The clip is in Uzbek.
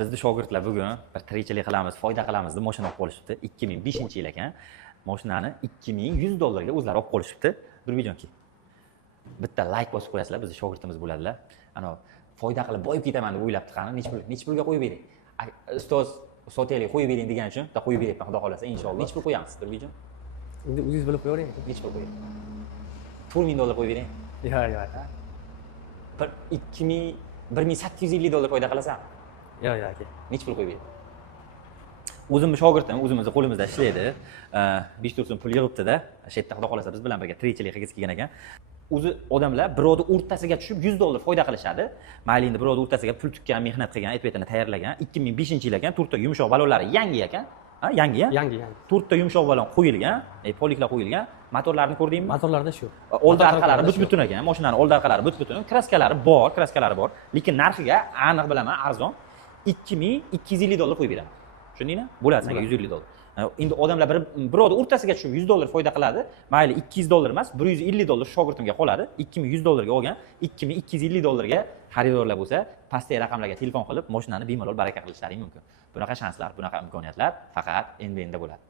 Bizni shogirdlar bugun bir tirikchilik qilamiz, foyda qilamiz deb mashina olib qolishibdi. 2005-yil ekan. Mashinani $2100 ga o'zlari olib qolishibdi. Durbijon kel. Bitta like bosib qo'yasizlar, bizni shogirdimiz bo'ladilar. Ana foyda qilib boyib ketaman deb o'ylabdi qani, necha pulga qo'yib bering. Ustoz, sotaylik qo'yib bering degan uchun da qo'yib beryapman, xudo xolasa, inshaalloh. Necha pul qo'yamiz, Durbijon? Endi o'zingiz bilib qo'yavering. Necha pul qo'ying? $4000 qo'yib bering. Yo'q. Bir 1850 dollar foyda qilasan. Yo'q aka. Necha pul qo'yib bering? O'zimni shogirdim, o'zimizni qo'limizda ishlaydi. 5-4 so'm pul yig'ibdi-da. Shu yerda xudo xolasa biz bilan birga tirikchilik qilgisi kelgan ekan. O'zi odamlar birovni o'rtasiga tushib $100 foyda qilishadi. Mayli endi birovni o'rtasiga pul tukkan, mehnat qilgan, aytib tayyorlagan. 2005-yil ekan, 4 ta yumshoq balonlari yangi ekan. Ha, yangi-ya? Yangi. 4 ta yumshoq balon qo'yilgan, poliklar qo'yilgan. Motorlarni ko'rdingmi? Motorlarda shu. Old orqalari butun ekan. Mashinaning old orqalari butun. Kraskalari bor, lekin narxiga aniq bilaman, arzon. $2250 qo'yib beraman. Tushundingmi? Bo'ladi senga $150. Endi odamlar birovni o'rtasiga tushib $100 foyda qiladi. Mayli $200 emas, $150 shogirdimga qoladi. $2100 ga olgan, $2250 ga xaridorlar bo'lsa, pastdagi raqamlarga telefon qilib, mashinani bemalol baraka qilishlari mumkin. Bunaqa shanslar, bunaqa imkoniyatlar faqat endi bo'ladi.